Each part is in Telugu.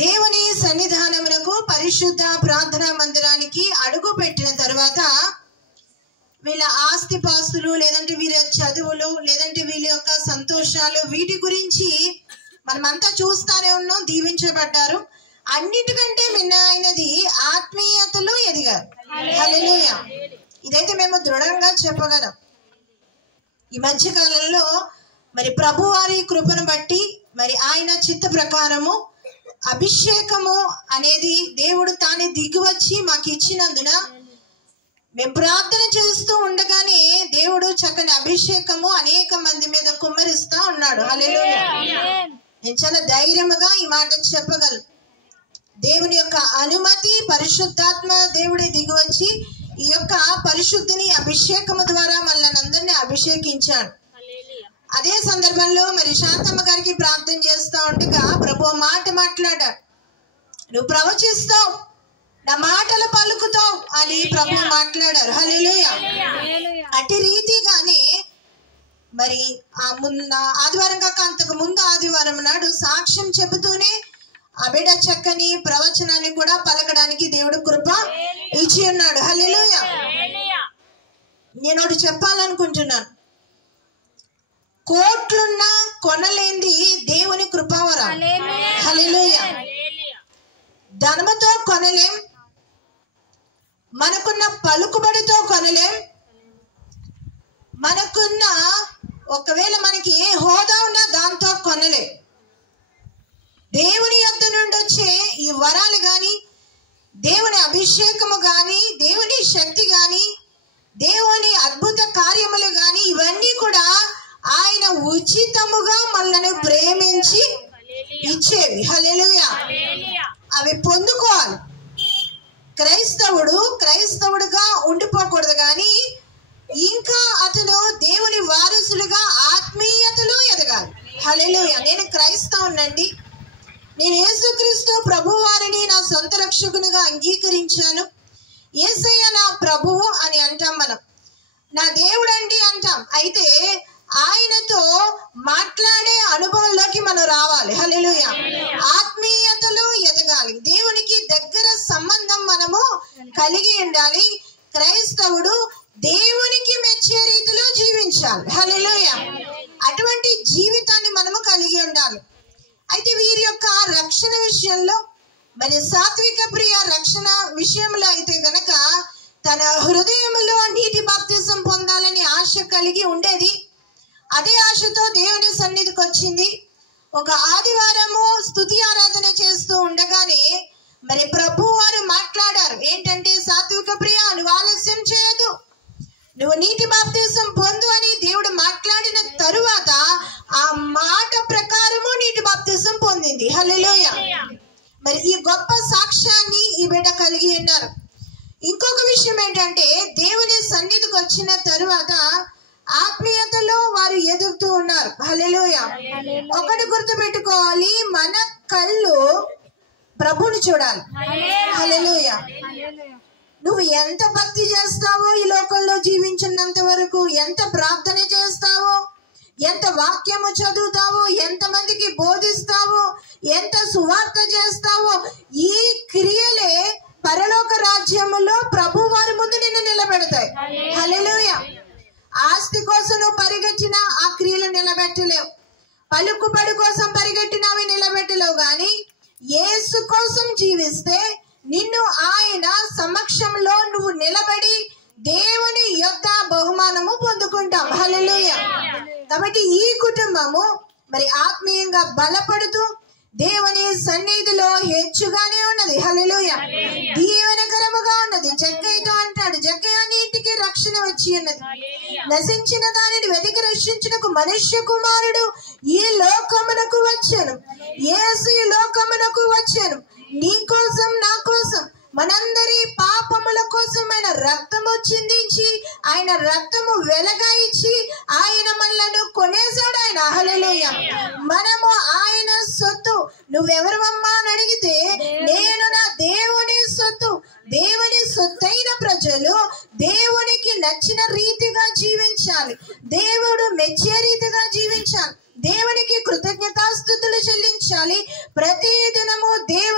దేవుని సన్నిధానమునకు పరిశుద్ధ ప్రార్థనా మందిరానికి అడుగు పెట్టిన తర్వాత వీళ్ళ ఆస్తిపాస్తులు, లేదంటే వీళ్ళ చదువులు, లేదంటే వీళ్ళ యొక్క సంతోషాలు, వీటి గురించి మనమంతా చూస్తానే ఉన్నాం. దీవించబడ్డారు. అన్నిటికంటే మిన్నైనది ఆత్మీయతలో ఎదిగారు. హల్లెలూయా. ఇదైతే మేము దృఢంగా చెప్పగలం. ఈ మధ్య కాలంలో మరి ప్రభువారి కృపను బట్టి మరి ఆయన చిత్త ప్రకారము అభిషేకము అనేది దేవుడు తానే దిగివచ్చి మాకు ఇచ్చినందున మేము ప్రార్థన చేస్తూ ఉండగానే దేవుడు చక్కని అభిషేకము అనేక మంది మీద కుమ్మరిస్తా ఉన్నాడు. హల్లెలూయా. నేను చాలా ధైర్యముగా ఈ మాట చెప్పగలను. దేవుని యొక్క అనుమతి, పరిశుద్ధాత్మ దేవుడే దిగివచ్చి ఈ యొక్క పరిశుద్ధిని అభిషేకము ద్వారా మనల్ని అందరినీ అభిషేకించాడు. అదే సందర్భంలో మరి శాంతమ్మ గారికి ప్రార్థన చేస్తా ఉండగా ప్రభు మాట మాట్లాడాడు. నువ్వు ప్రవచిస్తావు, నా మాటలు పలుకుతావు అని ప్రభు మాట్లాడారు. హల్లెలూయా. అటు రీతిగానే మరి ఆ ఆదివారం కాక అంతకు ముందు ఆదివారం నాడు సాక్ష్యం చెబుతూనే ఆ బిడ్డ చక్కని ప్రవచనాన్ని కూడా పలకడానికి దేవుడు కృప ఇచ్చి ఉన్నాడు. హల్లెలూయా. నేను ఒకటి చెప్పాలనుకుంటున్నాను. కోట్లున్నా కొనలేంది దేవుని కృపావరం. హల్లెలూయా. ధనముతో కొనలేం, మనకున్న పలుకుబడితో కొనలేం, మనకున్న ఒకవేళ మనకి ఏ హోదా ఉన్నా దాంతో కొనలేం. దేవుని యొద్ద నుండి వచ్చే ఈ వరాలు గాని, దేవుని అభిషేకము గాని, దేవుని శక్తి గాని, దేవుని అద్భుత కార్యములు గాని, ఇవన్నీ కూడా ఆయన ఉచితముగా మనల్ని ప్రేమించి ఇచ్చేవి. హల్లెలూయా. అవి పొందుకోవాలి. క్రైస్తవుడుగా ఉండిపోకూడదు, కానీ ఇంకా అతను దేవుని వారసులుగా ఆత్మీయతలో ఎదగాలి. హల్లెలూయా. నేను క్రైస్తవునండి, నేను యేసుక్రీస్తు ప్రభువారిని నా సొంత రక్షకునిగా అంగీకరించాను, యేసయ్య నా ప్రభువు అని అంటాం. మనం నా దేవుడండి అంటాం. అయితే ఆయనతో మాట్లాడే అనుభవంలోకి మనం రావాలి. హల్లెలూయా. ఆత్మీయతలో ఎదగాలి. దేవునికి దగ్గర సంబంధం మనము కలిగి ఉండాలి. క్రైస్తవుడు దేవునికి మెచ్చే రీతిలో జీవించాలి. హల్లెలూయా. అటువంటి జీవితాన్ని మనము కలిగి ఉండాలి. అయితే వీరి యొక్క రక్షణ విషయంలో మరి సాత్విక ప్రియ రక్షణ విషయంలో అయితే గనక తన హృదయంలో నీటి బాప్తిసం పొందాలని ఆశ కలిగి ఉండేది. అదే ఆశతో దేవుని సన్నిధికి వచ్చింది. ఒక ఆదివారము స్తుతి ఆరాధన చేస్తూ ఉండగానే మరి ప్రభు వారు మాట్లాడారు. ఏంటంటే, సాత్విక ప్రియ, నువ్వు ఆలస్యం చేయదు, నువ్వు నీటి బాప్తిసం పొందు అని దేవుడు మాట్లాడిన తరువాత ఆ మాట ప్రకారము నీటి బాప్తిసం పొందింది. హల్లెలూయా. మరి ఈ గొప్ప సాక్ష్యాన్ని ఈ బిడ్డ కలిగి ఉన్నారు. ఇంకొక విషయం ఏంటంటే, దేవుని సన్నిధికి వచ్చిన తరువాత ఆత్మీయతలో వారు ఎదుగుతూ ఉన్నారు. హల్లెలూయా. ఒకటి గుర్తు పెట్టుకోవాలి, మన కళ్ళు ప్రభుని చూడాలి. హల్లెలూయా. నువ్వు ఎంత భక్తి చేస్తావో ఈ లోకంలో జీవించినంత వరకు, ఎంత ప్రార్థన చేస్తావో, ఎంత వాక్యము చదువుతావో, ఎంతమందికి బోధిస్తావో, ఎంత సువార్త చేస్తావో, ఈ క్రియలే పరలోక రాజ్యములో ప్రభు వారి ముందు నిన్ను నిలబెడతాయి. హల్లెలూయా. ఆస్తి కోసం నువ్వు పరిగెట్టినా ఆ క్రియలు నిలబెట్టలేవు, పలుకుబడి కోసం పరిగెట్టినవి నిలబెట్టలేవు. కానీ యేసు కోసం జీవిస్తే నిన్ను ఆయన సమక్షంలో నువ్వు నిలబడి దేవుని యొద్ద బహుమానము పొందుకుంటాం. హల్లెలూయా. కాబట్టి ఈ కుటుంబము మరి ఆత్మీయంగా బలపడుతూ దేవుని సన్నిధిలో హెచ్చుగానే ఉన్నది. హల్లెలూయా. దీవెనకరముగా ఉన్నది. జక్కయ్యతో అంటాడు, జక్కయ్య నీ ఇంటికి రక్షణ వచ్చి ఉన్నది, నశించిన దానిని వెతికి రక్షించుటకు మనుష్య కుమారుడు ఈ లోకమునకు వచ్చాను, యేసు ఈ లోకమునకు వచ్చాను, నీ కోసం నా కోసం మనందరి పాపముల కోసం ఆయన రక్తము చిందించి, ఆయన రక్తము వెలగా ఇచ్చి ఆయన మనలను కొనేసాడు. ఆయన హల్లెలూయా. మనము ఆయన సొత్తు. నువ్వెవరమ్మా అని అడిగితే, నేను నా దేవుని సొత్తు. దేవుని సొత్తైన ప్రజలు దేవునికి నచ్చిన రీతిగా జీవించాలి, దేవుడు మెచ్చే రీతిగా జీవించాలి, దేవునికి కృతజ్ఞతాస్తుతులు చెల్లించాలి. ప్రతి దినము దేవుని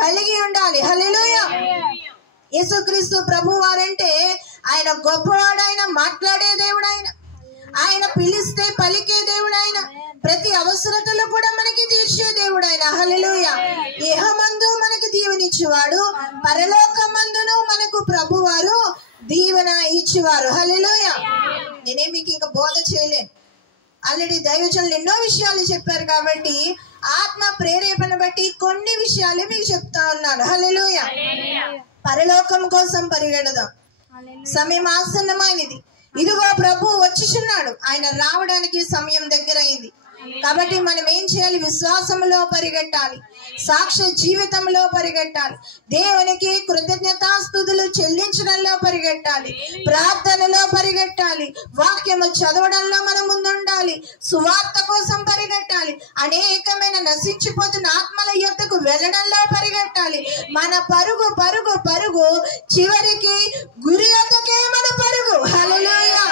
కలిగి ఉండాలి. హల్లెలూయా. యేసుక్రీస్తు ప్రభు వారంటే ఆయన గొప్పవాడు, ఆయన మాట్లాడే దేవుడు, ఆయన పిలిస్తే పలికే దేవుడు, ఆయన ప్రతి అవసరతలు కూడా మనకి తీర్చే దేవుడు ఆయన. హల్లెలూయా. ఇహమందు మనకి దీవెనిచ్చేవాడు, పరలోకమందును మనకు ప్రభువారు దీవెన ఇచ్చేవారు. హల్లెలూయా. నేనే మీకు ఇంకా బోధ చేయలేను, ఆల్రెడీ దైవజనులు ఎన్నో విషయాలు చెప్పారు కాబట్టి ఆత్మ ప్రేరేపణ బట్టి కొన్ని విషయాలు మీకు చెప్తా ఉన్నాను. హల్లెలూయా. పరలోకం కోసం పరిగెడదాం, సమయం ఆసన్నమైనది. ఇదిగో ప్రభు వచ్చుచున్నాడు, ఆయన రావడానికి సమయం దగ్గర అయింది. కాబట్టి మనం ఏం చేయాలి? విశ్వాసంలో పరిగెట్టాలి, సాక్ష్య జీవితంలో పరిగెట్టాలి, దేవునికి కృతజ్ఞతాస్తుతులు చెల్లించడంలో పరిగెట్టాలి, ప్రార్థనలో పరిగెట్టాలి, వాక్యము చదవడంలో మనం ముందుండాలి, సువార్త కోసం పరిగెట్టాలి, అనేకమైన నశించిపోతున్న ఆత్మల యొద్దకు వెళ్ళడంలో పరిగెట్టాలి. మన పరుగు పరుగు పరుగు చివరికి గురి యొద్దకే మన పరుగు. హల్లెలూయా.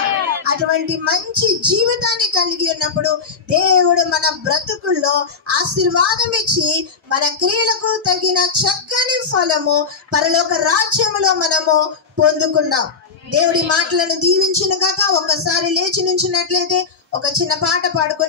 అటువంటి మంచి జీవితాన్ని కలిగి ఉన్నప్పుడు దేవుడు మన బ్రతుకుల్లో ఆశీర్వాదం ఇచ్చి మన క్రియలకు తగిన చక్కని ఫలము పరలోక రాజ్యములో మనము పొందుకున్నాం. దేవుడి మాటలను దీవించును గాక. ఒకసారి లేచి నుంచినట్లయితే ఒక చిన్న పాట పాడుకొని